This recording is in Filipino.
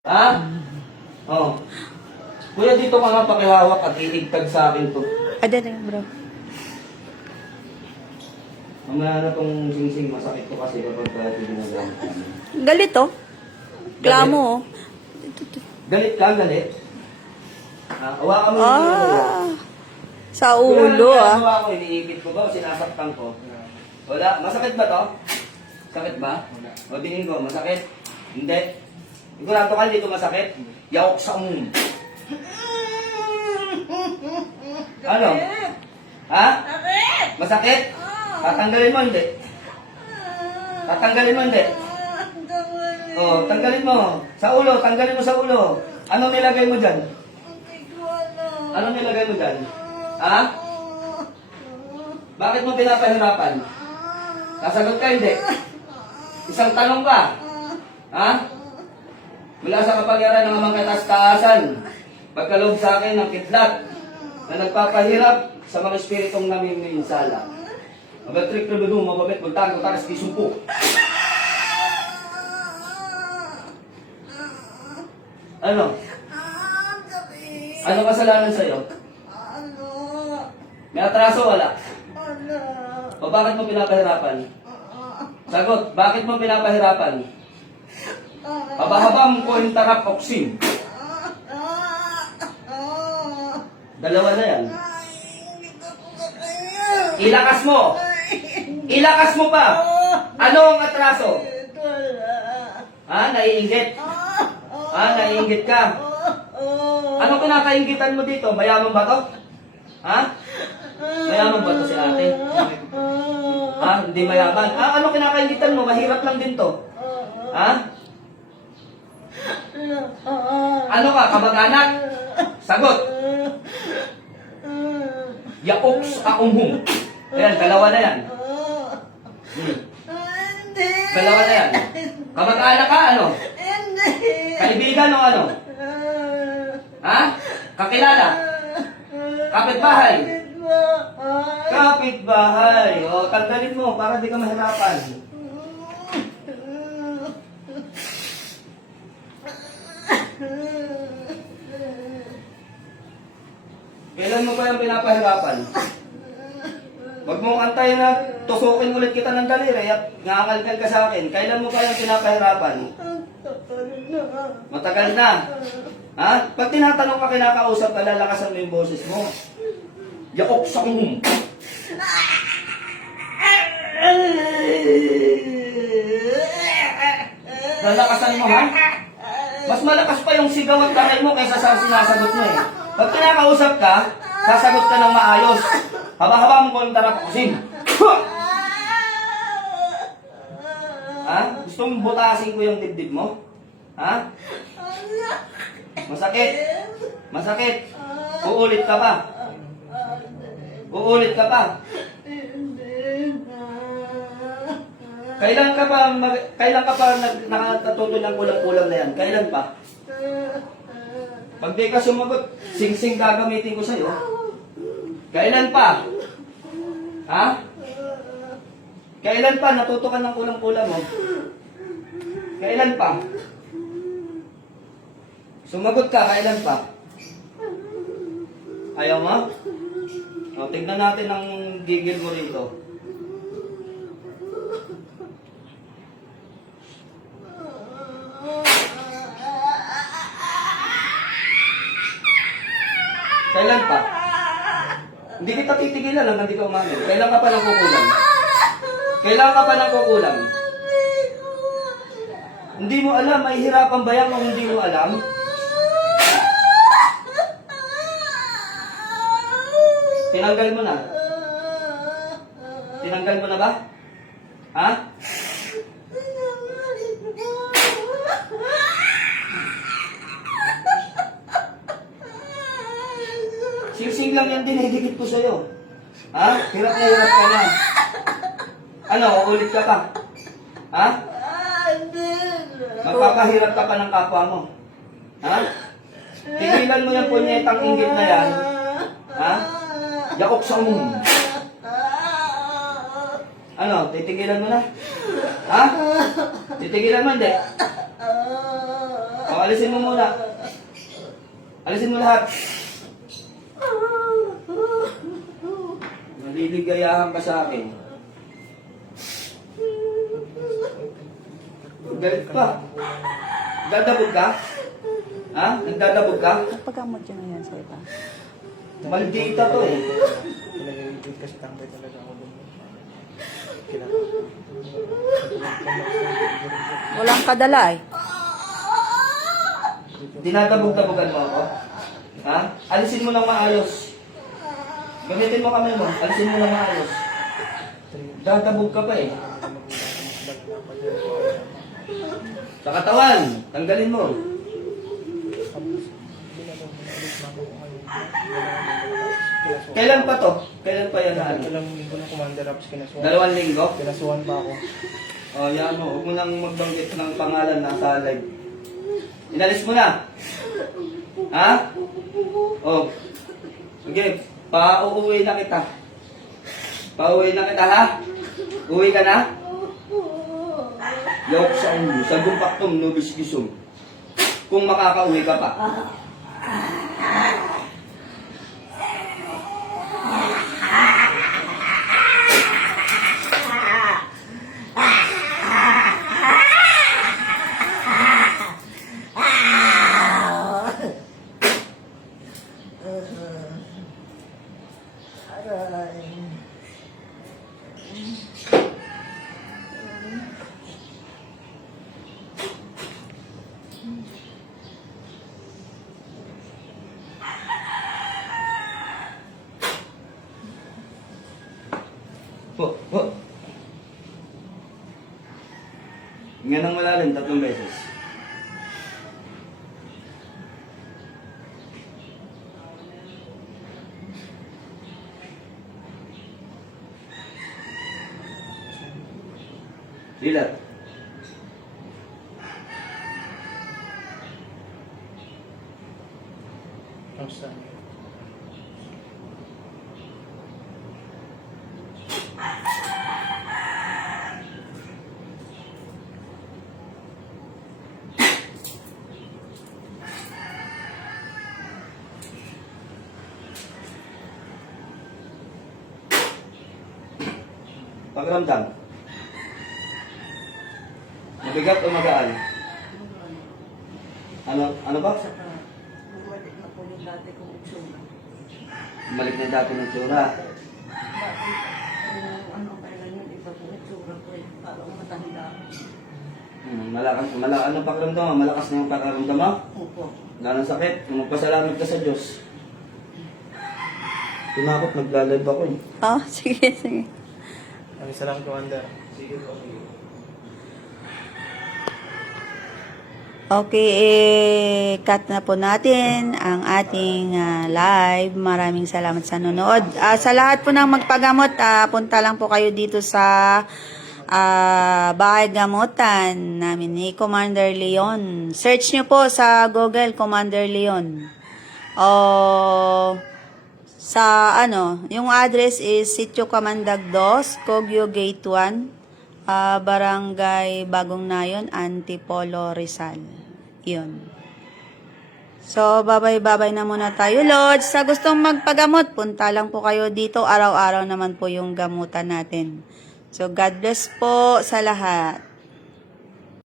Ha? Oh. Kuya, dito ka nga pakihawak at iigtag sa akin to. Ada na bro. Mamaya na tong singsing, masakit ko kasi kapag ginagamit namin. Galit oh. Klamo oh. Galit ka, galit? Hawakan mo yung ulo. Ah. Sa ulo ah. Hawakan ko, iniipit ko ba o sinasaktan ko? Wala. Masakit ba to? Sakit ba? Wala. O tingin ko, masakit? Hindi. Sigurado ka dito masakit? Yawak sa umum. Ano? Ha? Masakit? Tatanggalin mo, hindi? Tatanggalin mo, hindi? Oh, tanggalin mo. Sa ulo, tanggalin mo sa ulo. Anong nilagay mo dyan? Anong nilagay mo dyan? Ha? Bakit mo pinapahirapan? Nasagot ka, hindi? Isang tanong ka? Ha? Mula sa kapangyarihan ng amang kataas-taasan, pagkaloob sa akin ng kidlat na nagpapahirap sa mga espiritong namiminsala. Mabatrik na budong, mababit, bultang, utaras, kisumpo. Ano? Ano kasalanan sa'yo? May atraso, wala? O bakit mo pinapahirapan? Sagot, bakit mo pinapahirapan? Pabahabang ko yung tarap oksim. Dalawa na yan. Ilakas mo! Ilakas mo pa! Ano ang atraso? Ha? Naiinggit? Ha? Naiinggit ka? Ano kinakainggitan mo dito? Mayaman ba to? Ha? Mayaman ba to si ate? Ha? Hindi mayaman. Ano kinakainggitan mo? Mahirap lang din to. Ha? Ano ka? Kamag-anak? Sagot. Yaoks aumhum. Ayan, dalawa na yan. Dalawa na yan. Kamag-anak ka, ano? Kaibigan o ano? Ha? Kakilala? Kapitbahay? Kapitbahay. O, tanggalin mo para di ka mahirapan. Kailan mo ba yung pinapahirapan? Huwag mong antayin na tusukin ulit kita ng daliri at ngangalkal ka sa akin. Kailan mo ba yung pinapahirapan? Matagal na. Ha? Pag tinatanong ka kinakausap, lalakasan mo yung boses mo. Yakok sa kumum. Lalakasan mo, ha? Mas malakas pa yung sigaw at taray mo kaysa sa sinasagot mo eh. Pag kinakausap ka, sasagot ka ng maayos. Haba-haba mo kung tarap kusin. Ha? Gusto mong butasin ko yung dibdib mo? Ha? Masakit? Masakit? Uulit ka pa? Uulit ka pa? Kailan ka pa nakatuto ng kulang-kulang na yan? Kailan pa? Pag di ka sumagot, sing-sing gagamitin ko sa'yo. Kailan pa? Ha? Kailan pa natuto ka ng kulang-kulang mo? Kailan pa? Sumagot ka, kailan pa? Ayaw mo? O, tignan natin ang gigil mo rito. Kailan pa? Hindi kita titigilan hanggang di ka umamin. Kailan ka pa nang kukulang? Kailan ka pa nang kukulang? Hindi mo alam, mahihirapan ba yan kung hindi mo alam? Tinanggal mo na? Tinanggal mo na ba? Ha? Sirsing lang yan, dinidikit ko sa'yo. Ha? Hirap na hirap ka na. Ano, uulit ka pa? Ha? Magpapahirap ka pa ng kapwa mo. Ha? Tigilan mo yung punyetang inggit na yan. Ha? Yakok sa umum. Ano, titigilan mo na? Ha? Titigilan mo, hindi? O, alisin mo muna. Alisin mo lahat. Naliligayahan ka sa akin. Galit pa. Dadabog ka? Ha? Nagdadabog ka? Pagkamot yun na yan sa iba. Maldita to eh. Pinag-ibig kasi tambay talaga ako doon. Walang kadala eh. Dinadabog-dabogan mo ako? Ha? Alisin mo lang maayos. Gamitin mo kamay mo. Alisin mo lang maayos. Dadabog ka pa eh. Sa katawan, tanggalin mo. Kailan pa to? Kailan pa yan na ano? Ilang linggo na Commander Raps kinasuhan. 2 linggo? Kinasuhan pa ako. O, yan mo. Huwag mo nang magbanggit ng pangalan nasa live. Inalis mo na. Ha? O. Okay. Pauuwi na kita. Pauuwi na kita, ha? Uwi ka na? Yok sa ulo. Sa gumpaktom, nubis kisum. Kung makakauwi ka pa. Po, po. Nga nang malalim 3 beses. Dilat. Kamusta? Pakiramdam. Mabigat o magaan? Ano ba? Bumalik na po yung dati kong itsura. Balik na dati ng tsura. Bakit? Ano kailan yung iba kong itsura ko eh. Parang matanda. Ano pakiramdam mo? Malakas na yung pakiramdam mo? Opo. Wala nang sakit. Magpasalamat ka sa Diyos. Tinakot, nagla-live ako eh. Oh, sige, sige. Ang isa lang Commander. Sige po, sige. Okay, cut na po natin ang ating live. Maraming salamat sa nanonood. Sa lahat po ng magpagamot, punta lang po kayo dito sa bahay gamutan namin ni Commander Leon. Search nyo po sa Google, Commander Leon. O sa yung address is Sitio Camandag 2, Cogyo Gate 1, Barangay Bagong Nayon, Antipolo, Rizal. Yun. So, babay-babay na muna tayo, Lord. Sa gustong magpagamot, punta lang po kayo dito. Araw-araw naman po yung gamutan natin. So, God bless po sa lahat.